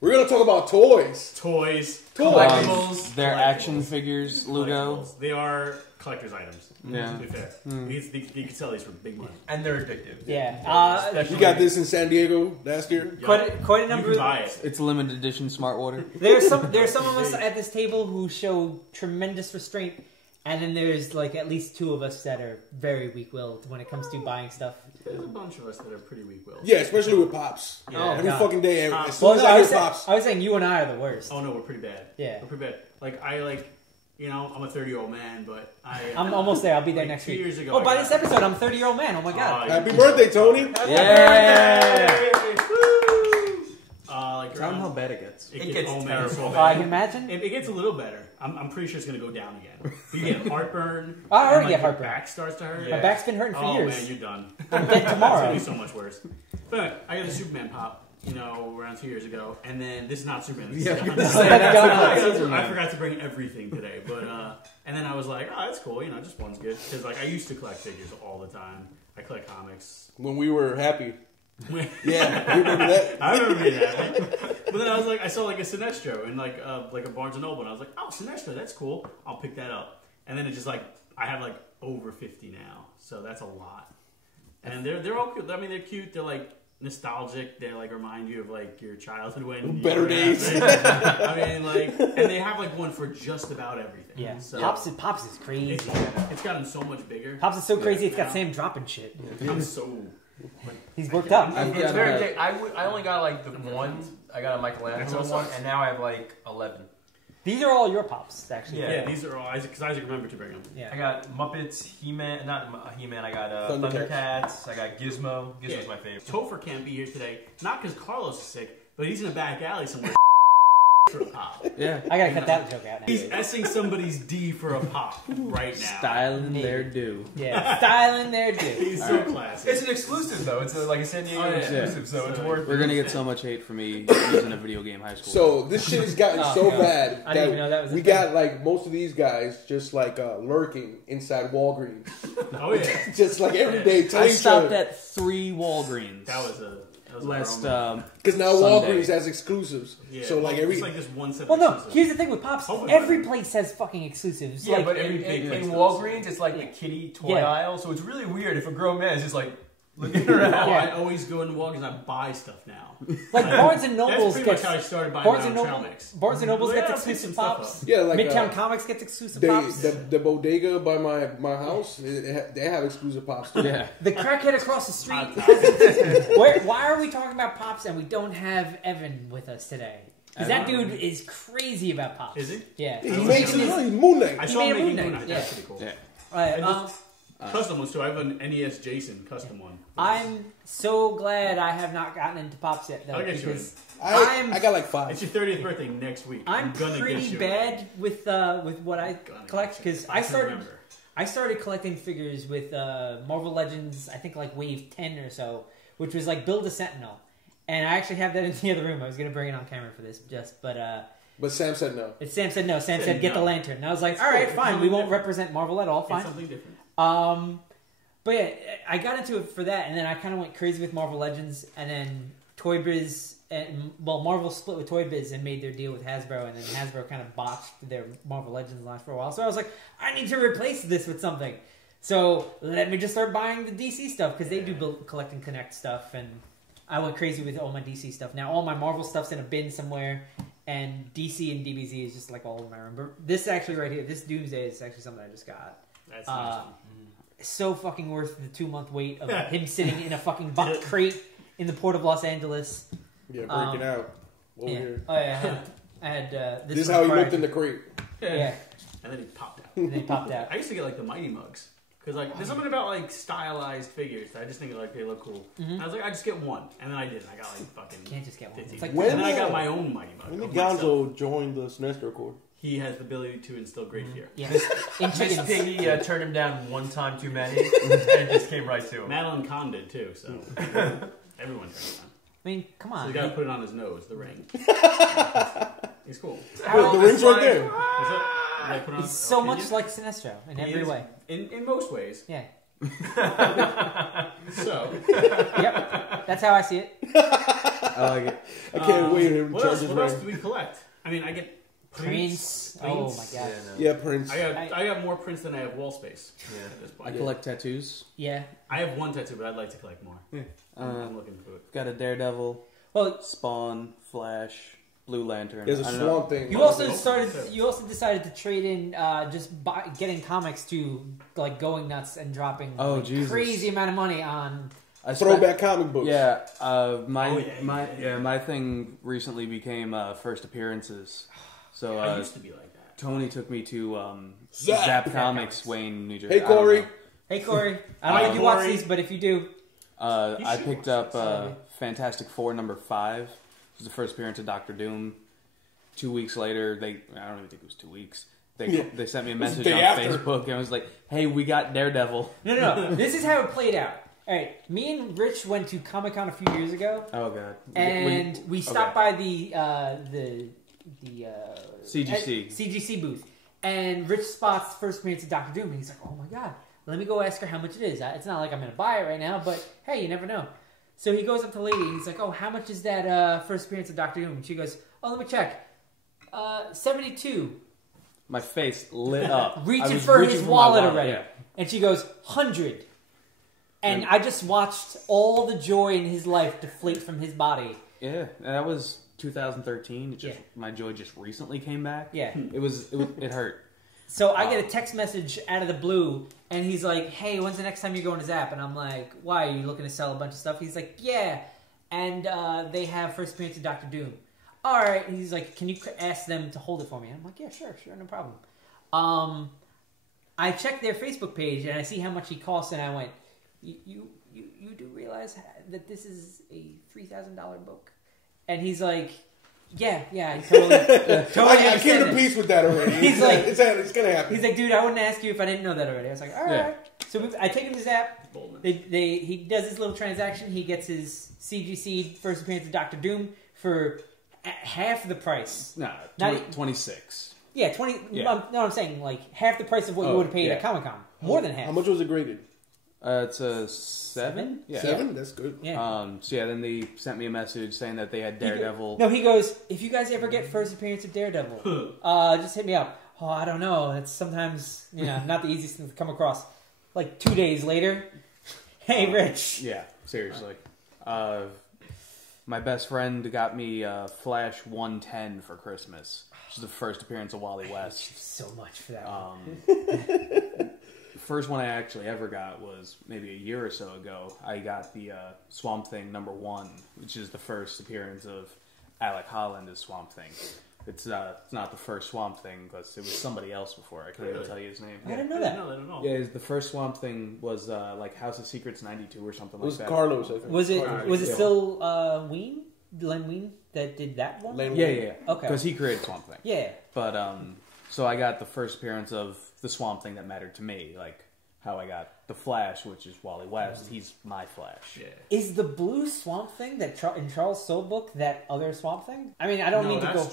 We're going to talk about toys. Collectibles. They're action figures, Lugo. They are collector's items. Yeah. To be fair. You can sell these for big money. And they're addictive. Yeah. You got this in San Diego last year? Quite a number. You can buy it. It's limited edition smart water. There's some of us at this table who show tremendous restraint, and then there's like at least two of us that are very weak-willed when it comes to buying stuff. There's a bunch of us that are pretty weak-willed. Yeah, especially with Pops. Yeah. Every fucking day. As soon Well, as I I was, get Pops. I was saying you and I are the worst. Oh no, we're pretty bad. Yeah. We're pretty bad. I'm a 30-year-old man, but I'm almost there. I'll be there next 2 week. years ago. Oh, by this episode, I'm a 30-year-old man. Oh my god. Happy birthday, Tony. Yeah. Tell them how bad it gets. It gets terrible. so I bad. can imagine. It gets a little better. I'm pretty sure it's going to go down again. You get heartburn. I already and, get your heartburn. back starts to hurt. My back's been hurting for Oh years. man, you're done. I'm dead It's tomorrow. going to be so much worse. But anyway, I got a Superman pop, around 2 years ago. And then, this is not Superman. This is I forgot to bring everything today. But, and then I was like, oh, that's cool. Just one's good. Because, I used to collect figures all the time. I collect comics. When we were happy. Yeah, you remember that? I remember being happy. But then I was like, I saw like a Sinestro in like a Barnes & Noble. And I was like, oh, Sinestro, that's cool. I'll pick that up. And then it's just like, I have like over 50 now. So that's a lot. And they're all cute. I mean, they're cute. They're like nostalgic. They like remind you of like your childhood when better days. I mean, like, and they have like one for just about everything. Yeah. So Pops is crazy. it's gotten so much bigger. Pops is so crazy. It's got Sam dropping shit. I'm so. He's worked up. It's very big. I only got like the one. I got a Michelangelo one, and now I have like 11. These are all your Pops, actually. Yeah, these are all Isaac, because Isaac remembered to bring them. Yeah. I got Muppets, He-Man, not He-Man. I got Thundercats. I got Gizmo. Gizmo's my favorite. Topher can't be here today, not because Carlos is sick, but he's in a back alley somewhere. For a pop. Yeah. I gotta cut that joke out now. He's S-ing somebody's D for a pop right now. Styling their due. Yeah, styling their dude. He's so classy. It's an exclusive though. It's like a San Diego exclusive, so it's worth. We're gonna get so much hate for me using a video game high school. So this shit has gotten so bad I didn't even know that was a we thing. got like most of these guys just like lurking inside Walgreens. Oh yeah. Just like every day. I stopped at 3 Walgreens. That was last. Because now Sunday. Walgreens has exclusives. Yeah, So like every it's like this one set. Well, no. Here's the thing with Pops. Hopefully Every not. place has fucking exclusives. Yeah, like, but every big in place does. Walgreens, it's like the kitty toy aisle, so it's really weird if a grown man is just like looking around. I always go into Walgreens and I buy stuff now. like Barnes and Nobles That's pretty gets much how I started buying Barnes my and own Noble, trail mix. Barnes and Nobles Yeah, gets I'll pick exclusive some stuff Pops. up. Yeah, like Midtown Comics gets exclusive Pops. the bodega by my house, they have exclusive Pops too. Yeah. The crackhead across the street. Why are we talking about Pops and we don't have Evan with us today? Because that dude is crazy about Pops. Is he? Yeah. He makes it really Moon Knight. I saw him made a making Moon Moon Knight, Knight. yeah. That's pretty cool. Yeah. Custom ones too. I have an NES Jason custom one. I'm so glad I have not gotten into Pops yet, though. I'll get you because I got like 5. It's your 30th birthday next week. I'm gonna get pretty you. bad with what I collect because I remember. started collecting figures with Marvel Legends. I think like Wave 10 or so, which was like Build a Sentinel, and I actually have that in the other room. I was gonna bring it on camera for this, But Sam said no. Sam said no. Sam said get no. the lantern. And I was like, It's all right, cool. fine. It's We won't something represent Marvel at all. Fine. It's something different. But yeah, I got into it for that, and then I kind of went crazy with Marvel Legends, and then Toy Biz, Marvel split with Toy Biz and made their deal with Hasbro, and then Hasbro kind of botched their Marvel Legends launch for a while. So I was like, I need to replace this with something. So let me just start buying the DC stuff, because they do collect and connect stuff, and I went crazy with all my DC stuff. Now all my Marvel stuff's in a bin somewhere, and DC and DBZ is just like all of my room. But this actually right here, this Doomsday is actually something I just got. That's nice. So fucking worth the 2-month wait of him sitting in a fuking box crate in the port of Los Angeles. Yeah, breaking out over Yeah. here. Oh yeah, I had This is how he looked in the crate. Yeah, And then he popped out. and then he popped out. I used to get like the Mighty Mugs. Because like, there's something about like stylized figures that I just think like they look cool. And I was like, I just get one. And then I did. I got like fucking Can't just get one. 15. It's like When- and then I got my own Mighty Mug. When did of myself. Gonzo join the Sinestro Corps? He has the ability to instill great fear. Yeah, in Miss chickens. Piggy turned him down one time too many, and it just came right to him. Madeline Kahn did too, so everyone turned him down. I mean, come So on. you gotta put it on his nose, the ring. He's cool. The ring's right there. Is it? Did I put it on- He's so can much you? like Sinestro in He every is. way. In most ways. Yeah. So Yep. That's how I see it. I like it. I can't wait to What charge else? his What else rent. do we collect? I mean, I get Prince. Oh my god. Yeah, Prince. I got more prints than I have wall space. Yeah. At this I point. collect tattoos. Yeah. I have one tattoo, but I'd like to collect more. I'm looking for it. Got a Daredevil, Well, Spawn, Flash, Blue Lantern. There's a I don't know. Swamp Thing. you also started. You also decided to trade in getting comics to like going nuts and dropping Oh, like, Jesus. crazy amount of money on. I spent- Throwback comic books. Yeah, yeah. my thing recently became first appearances. So I used to be like that. Tony took me to Zap. Zap Comics, Wayne, New Jersey. Hey, Corey. Hey Corey, I don't know if you watch these, but if you do, I should picked watch up Fantastic Four #5. It was the first appearance of Doctor Doom. 2 weeks later, I don't even think it was 2 weeks. They sent me a message the on day after. Facebook and was like, "Hey, we got Daredevil." no. This is how it played out. All right, me and Rich went to Comic Con a few years ago, Oh god. and we stopped by the CGC booth, and Rich spots first appearance of Doctor Doom, and he's like, "Oh my god, let me go ask her how much it is. It's not like I'm going to buy it right now, but hey, you never know." So he goes up to the lady, and he's like, "Oh, how much is that first appearance of Doctor Doom?" And she goes, "Oh, let me check. 72. My face lit up. I Reaching was for reaching his my wallet already. Yeah. And she goes, 100. And I just watched all the joy in his life deflate from his body. Yeah, and that was 2013. My joy just recently came back. Yeah. It hurt. So I get a text message out of the blue, and he's like, "Hey, when's the next time you're going to Zap?" And I'm like, "Why, are you looking to sell a bunch of stuff?" He's like, "Yeah." And they have first appearance of Doctor Doom. All right. And he's like, "Can you ask them to hold it for me?" And I'm like, "Yeah, sure, no problem." I checked their Facebook page, and I see how much he costs, and I went, You do realize that this is a $3,000 book?" And he's like, yeah, I totally I came to understand peace with that already. He's like- it's gonna happen. He's like, "Dude, I wouldn't ask you if I didn't know that already." I was like, all right. Yeah. So I take him to Zap. He does his little transaction. He gets his CGC first appearance of Doctor Doom for half the price. No, Not 26. Yeah, 20. Yeah. No, I'm saying like half the price of what you would have paid yeah. at Comic Con. More than half. How much was it graded? It's a 7. Yeah. 7? That's good. Yeah. So yeah, then they sent me a message saying that they had Daredevil. No, he goes, "If you guys ever get first appearance of Daredevil, just hit me up." Oh, I don't know. It's sometimes, not the easiest thing to come across. Like 2 days later, "Hey, Rich." Yeah, seriously. My best friend got me Flash 110 for Christmas, which is the first appearance of Wally West. So much for that one. First one I actually ever got was maybe a year or so ago. I got the Swamp Thing #1, which is the first appearance of Alec Holland as Swamp Thing. It's not the first Swamp Thing because it was somebody else before. I couldn't even tell you his name. I didn't know that. I don't know. Yeah, the first Swamp Thing was like House of Secrets '92 or something It was like that. Carlos, I think. Was it Yeah. still Len Wein that did that one? Lane Yeah, Wolf. yeah. Okay. Because he created Swamp Thing. Yeah. But so I got the first appearance of the Swamp Thing that mattered to me, like how I got the Flash, which is Wally West. He's my Flash. Yeah. Is the blue Swamp Thing that in Charles Soule book that other Swamp Thing? I mean, I don't mean to go.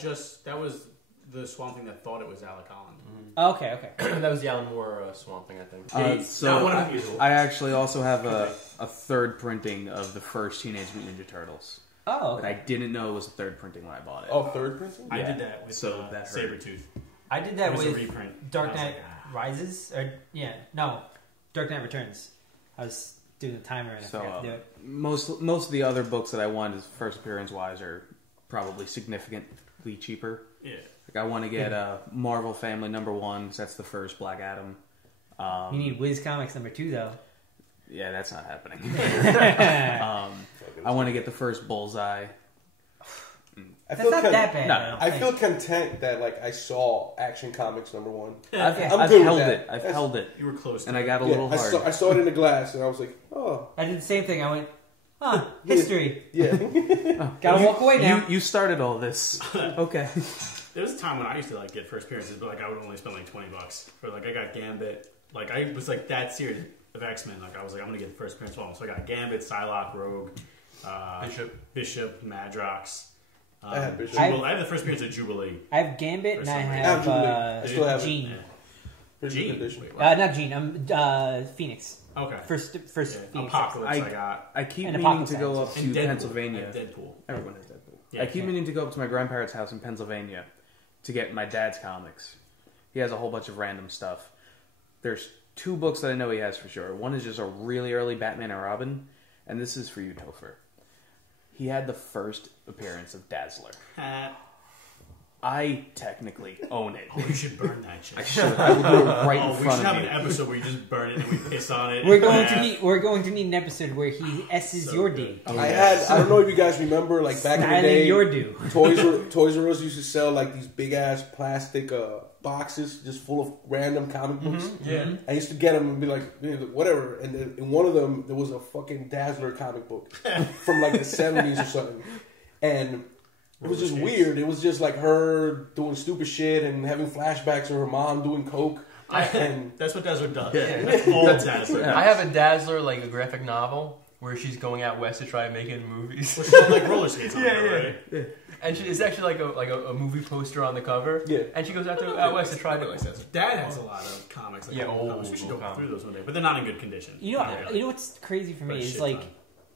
That was the Swamp Thing that thought it was Alec Holland. Okay. That was the Alan Moore Swamp Thing, I think. Not one of you. I actually also have a third printing of the first Teenage Mutant Ninja Turtles. Oh, But I didn't know it was a third printing when I bought it. Oh, third printing? I Yeah. did that with So that hurt. Sabretooth. I did It that was a with reprint. Dark I was Knight like, Rises. Dark Knight Returns. I was doing the timer and I forgot to do it. Most of the other books that I want as first appearance wise are probably significantly cheaper. Yeah. Like I want to get Marvel Family #1 because that's the first Black Adam. You need Wiz Comics #2 though. Yeah, that's not happening. I want to get the first Bullseye. I That's feel not that bad. no, I feel content that I saw Action Comics #1. I've I'm held good with it. that. I've held it, You were close. and I got a Yeah, little hard. I saw it in the glass and I was like, oh, I did the same thing. I went, history. yeah. Gotta walk away now. You started all this. Okay. There was a time when I used to get first appearances, but I would only spend $20. Or I got Gambit. I was that series of X-Men. I was I'm gonna get the first appearance one. So I got Gambit, Psylocke, Rogue, Bishop, Madrox. I had Bishop. I have the first appearance of Jubilee. I have Gambit and I For some have reason. I have Jubilee. I still have it. Jean. Gene. Edition. Wait, what? Not Gene. Phoenix. Okay. First Yeah. Phoenix. Apocalypse I got. I keep And meaning Apocalypse to go X. up And to Deadpool. Pennsylvania. And Deadpool. Everyone has Deadpool. Yeah, I keep meaning to go up to my grandparents' house in Pennsylvania to get my dad's comics. He has a whole bunch of random stuff. There's 2 books that I know he has for sure. One is just a really early Batman and Robin, and this is for you, Topher. He had the first appearance of Dazzler. I technically own it. Oh, you should burn that shit. I should. I will do it right in we should front have of an you. episode where you just burn it and we piss on it. We're going to need an episode where he S's So your good. D. I don't know if you guys remember, like back in the Styling day, your do. Toys R Us used to sell like these big ass plastic boxes just full of random comic books. Yeah. I used to get them and be like, whatever. And then in one of them, there was a fucking Dazzler comic book from like the 70s or something. And it was just weird. It was just like her doing stupid shit and having flashbacks of her mom doing coke. That's what Dazzler does. Yeah. That's all Dazzler. I have a Dazzler, like a graphic novel, where she's going out west to try and make it in movies. Well, she's on like roller skates on Yeah, there, yeah. right? And it's actually like a movie poster on the cover. Yeah. And she goes out west to try to. Dad has a lot of comics. Like Yeah, old old comics. We should go comics. through those one day, but they're not in good condition. You know what's crazy for me But is shit like ton.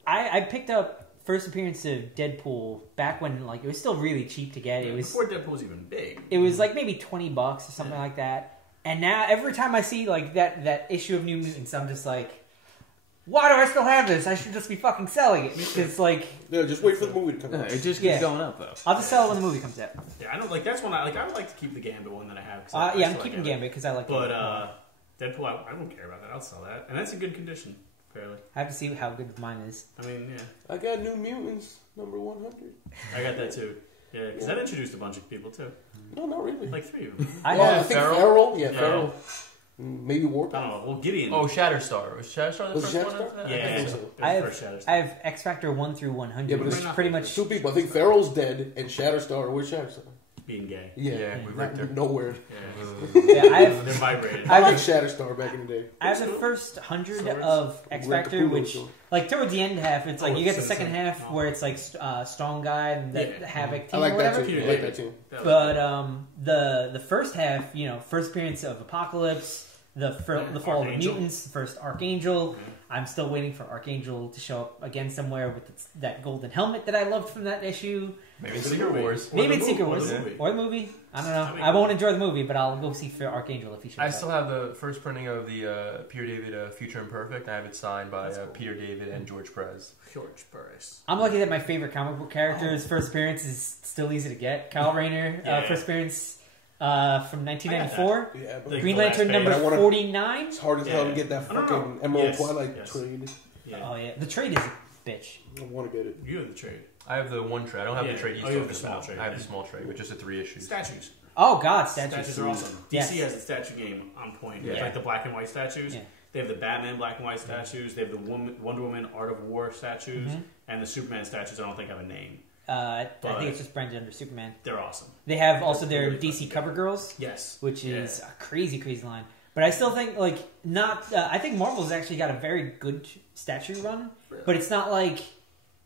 I picked up first appearance of Deadpool back when like it was still really cheap to get. It was before Deadpool was even big. it was like maybe $20 or something like that. And now every time I see like that issue of New Mutants, I'm just like, why do I still have this? I should just be fucking selling it. It's like Yeah, just wait for the movie to come out. It just keeps Yeah. going up though. I'll just sell it when the movie comes out. Yeah, I don't like. That's one I like. I would like to keep the Gambit one that I have. 'Cause I Yeah, I'm still keeping like it. Gambit because I like But it. Deadpool, I don't care about that. I'll sell that, and that's in good condition, fairly. I have to see how good mine is. I mean, yeah, I got New Mutants number 100. I got that too. Yeah, because that introduced a bunch of people too, No, not really. like 3 of them. I Well, I have think Feral? Feral. Yeah, Yeah. Feral. Maybe I Warpath. don't know. Well, Gideon. Oh, Shatterstar. Was Shatterstar the Was first it one? Shatterstar? yeah, I think so. it was I the have- first Shatterstar. I have X Factor 1 through 100, Yeah, but which it's is pretty much. 2 people. I think Feral's dead and Shatterstar. Where's Shatterstar? being gay. Yeah, we not ripped her. nowhere. Yeah. Yeah, I have They're vibrated. I like Shatterstar back in the day. I have the first 100 Swords? of X Red Factor, Capullo which sword. like towards the end half, it's like Oh, you get the so- second so- half oh. where it's like Strong Guy and the Yeah. Havoc I team like or that whatever. too. I Peter like David. that too. That was But the first half, first appearance of Apocalypse, the fall of the Archangel. mutants, the first Archangel. Mhm. I'm still waiting for Archangel to show up again somewhere with that golden helmet that I loved from that issue. Maybe The Secret movie. Wars. Or Maybe the it's Secret movie. Wars Or the movie. or the movie. I don't know. That'd be I won't cool. enjoy the movie, but I'll go see for Archangel if he shows I up. still have the first printing of the Peter David Future Imperfect. I have it signed by That's cool. Peter David and George Perez. George Burris. I'm lucky that my favorite comic book character's first appearance is still easy to get. Kyle Rayner, Yeah. first appearance from 1994. Yeah, but The Green last Lantern page. number I wanna- 49. it's hard as hell to Yeah. get that I don't fucking know. Emerald Yes, Twilight yes. trade. Yeah. Oh yeah, the trade is a bitch. I want to get it. You have the trade. I have the one trade. I don't have Yeah. the trade he's Oh, you have talking the small about. trade, I have yeah. the small trade with just the 3 issues. Statues. Oh god, statues. Statues are awesome. Yes. DC has the statue game on point. It's Yeah. like the black and white statues. Yeah. They have the Batman black and white statues. They have the Wonder Woman Art of War statues. Mhm. And the Superman statues, I don't think have a name. I But- think it's just branded under Superman. They're awesome. They have also They're their really DC fucking cover girls, Yes. which is Yeah. a crazy line. But I still think like not. I think Marvel's actually got a very good statue run, Really? but it's not like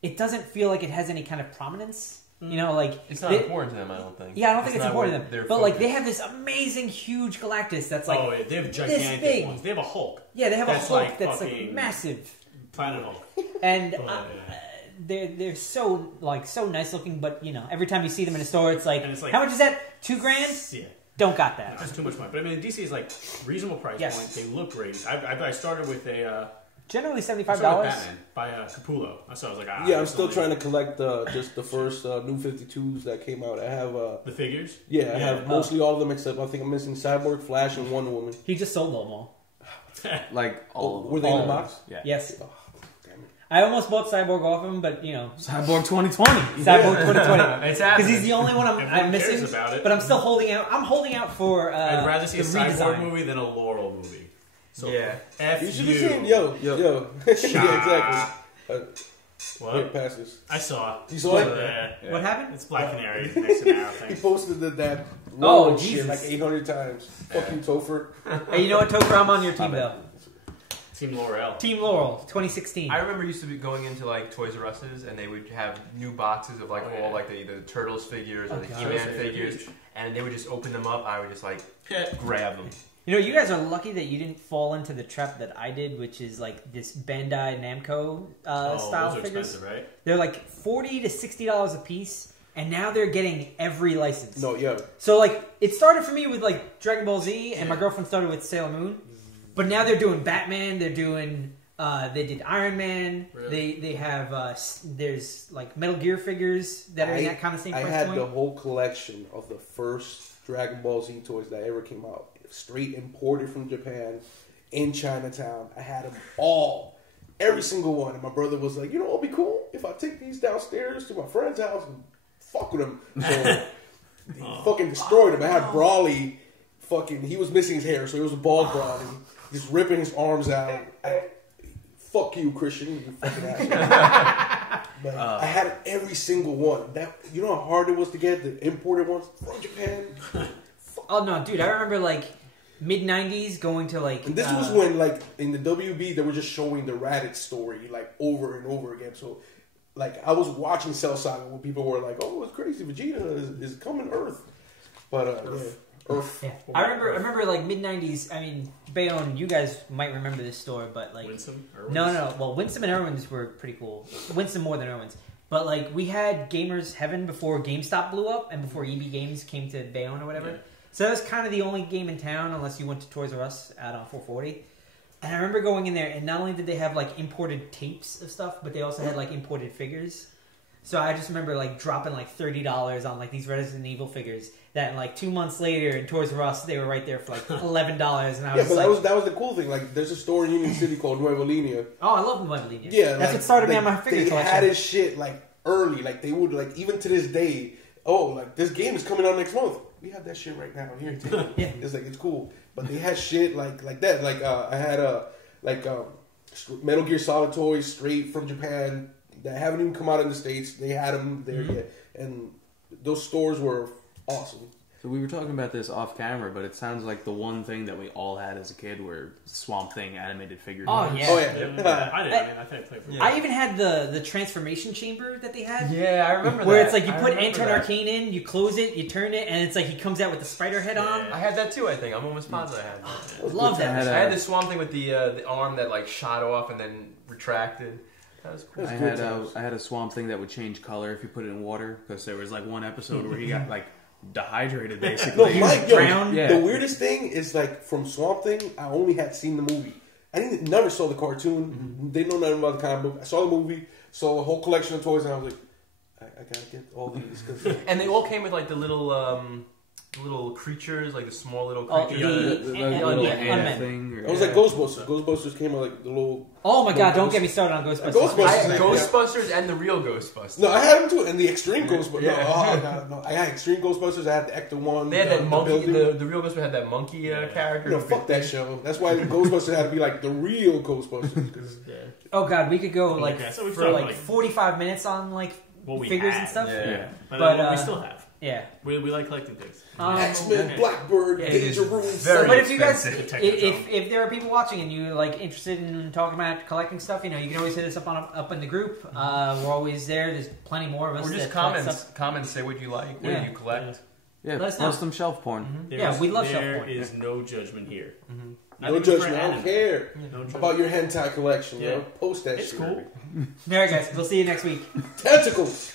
it doesn't feel like it has any kind of prominence. Like It's not they- important to them, I don't think. Yeah, I don't think it's not important where to them. they're But like they focused. have this amazing, huge Galactus that's like oh, yeah. They have big. gigantic ones. They have a Hulk. yeah, they have a That's Hulk like that's like fucking- massive, Planet Hulk. and Oh, yeah. they're so nice looking. But every time you see them in a store, it's like, And it's like- how much is that? $2,000? Yeah. Don't got that. That's too much money. But I mean, DC is like reasonable price Yes. point. They look great. I started with a Generally I $75. started with Batman by Capullo. So I was like, Yeah, I'm still trying to collect just the first New 52s that came out. I have the figures. I Yeah. have mostly all of them except I think I'm missing Cyborg, Flash, and Wonder Woman. He just sold them all. Like all of them. Were they in All the of box? Yeah. Yes. Oh, damn it. I almost bought Cyborg off him, but Cyborg 2020. Cyborg 2020. It's Because happening. he's the only one I'm Everyone missing. cares about it. But I'm still holding out. I'm holding out for I'd rather see the a Cyborg redesign. movie than a Laurel movie. So Yeah. F You should you. have seen, yo. Yeah, exactly. What? Great passes. I saw. You saw it? Yeah. What happened? It's Black Canary next to now. He Thanks. posted that Oh, roll shit Jesus. like 800 times. Fuck you, Topher. Hey, you know what, Topher? I'm on your team, though. Team Laurel. Team Laurel, 2016. I remember used to be going into like Toys R Us's and they would have new boxes of like Oh, yeah. all like the Turtles figures or Oh, the God. He-Man Turtles figures, huge. and they would just open them up. I would just like Yeah. grab them. You know, you guys are lucky that you didn't fall into the trap that I did, which is like this Bandai Namco style those are figures. expensive, right? They're like $40 to $60 a piece, and now they're getting every license. No, yeah. So like, it started for me with like Dragon Ball Z, and my girlfriend started with Sailor Moon. But now they're doing Batman. They're doing. They did Iron Man. Really? They have. There's like Metal Gear figures that are in that kind of same price I had point. the whole collection of the first Dragon Ball Z toys that ever came out. Straight imported from Japan in Chinatown. I had them all. Every single one. And my brother was like, you know what would be cool? If I take these downstairs to my friend's house and fuck with them. So he fucking destroyed them. I had Brawly fucking, he was missing his hair, so he was a bald Brawly. Just ripping his arms out. Fuck you, Christian. You fucking ass. But I had every single one. That, you know how hard it was to get the imported ones from Japan? Oh no, dude! I remember like mid-90s going to like. And this was when, like, in the WB, they were just showing the Raditz story, like, over and over again. So, like, I was watching Cell Saga when people were like, "Oh, it's crazy, Vegeta is coming Earth." But Earth. Yeah. I remember like mid-90s. I mean, Bayonne, you guys might remember this store, but like Winsome? Irwin's? no. Well, Winsome and Irwin's were pretty cool. Winsome more than Irwin's. But like we had Gamers Heaven before GameStop blew up and before EB Games came to Bayonne or whatever. Yeah. So that was kind of the only game in town, unless you went to Toys R Us out on 440. And I remember going in there, and not only did they have like imported tapes of stuff, but they also had like imported figures. So I just remember like dropping like $30 on like these Resident Evil figures. That like 2 months later in Toys R Us, they were right there for like $11, and I was Yeah, but like, that was the cool thing. Like, there's a store in Union City called Nueva Linea. oh, I love Nueva Linea. Yeah, that's like, what started me on my figure They collection. had his shit like early. Like, they would, like, even to this day. Oh, like, this game is coming out next month. We have that shit right now. Here, take it. Yeah. It's like, it's cool. But they had shit like that. Like, I had Metal Gear Solid toys straight from Japan that haven't even come out in the States. They had them there yet, and those stores were awesome. So we were talking about this off camera, but it sounds like the one thing that we all had as a kid were Swamp Thing animated figures. Oh, yeah. Oh yeah. Yeah, I did. I mean, I think I played for Yeah. I even had the transformation chamber that they had. Yeah, I remember Where that. it's like you I put remember Anton that. Arcane in, you close it, you turn it, and it's like he comes out with the spider head on. Yeah. I had that too, I think. I'm almost positive I had that. Love I that. had I had the Swamp Thing with the arm that like shot off and then retracted. That was cool. I had a Swamp Thing that would change color if you put it in water, because there was like one episode where he got like dehydrated No, basically. Mike, drowned. Yeah. the weirdest thing is, like, from Swamp Thing, I only had seen the movie. I never saw the cartoon. Didn't know nothing about the comic book. I saw the movie, saw a whole collection of toys, and I was like, I gotta get all these. Cause And they all came with like the little creatures, like the small little Oh, creatures. The the little yeah, ant Unmen. thing. it was like Ghostbusters. Ghostbusters came with, like, the little... Oh my god, don't get me started on Ghostbusters. Ghostbusters. I had Yeah. Ghostbusters and the real Ghostbusters. No, I had them too, and the Extreme Ghostbusters. Yeah. No, I had Extreme Ghostbusters. I had the Ecto one. They had that monkey. building. The real Ghostbusters had that monkey character. No, fuck that show. That's why Ghostbusters had to be like the real Ghostbusters. 'Cause Oh god, we could go like Okay, so we for talked like like 45 minutes on like what we figures had. and stuff. Yeah. Yeah. But, But, we still have. Yeah. We like collecting things. X-Men, okay. Blackbird, Yeah, it is Danger Room. very But if you guys, expensive. if there are people watching and you're like interested in talking about collecting stuff, you know, you can always hit us up in the group. We're always there. There's plenty more of us. Or just that collect comments. stuff. Comments. Say what you like. What Yeah. do you collect? Yeah, Let us know. post some shelf porn. Yeah, we love shelf There porn. is no judgment here. Not No even for judgment. I don't anime. care No judgment. about your hentai collection. Yeah. Yo. Post that It's shit. cool. All right, guys, we'll see you next week. Tentacles.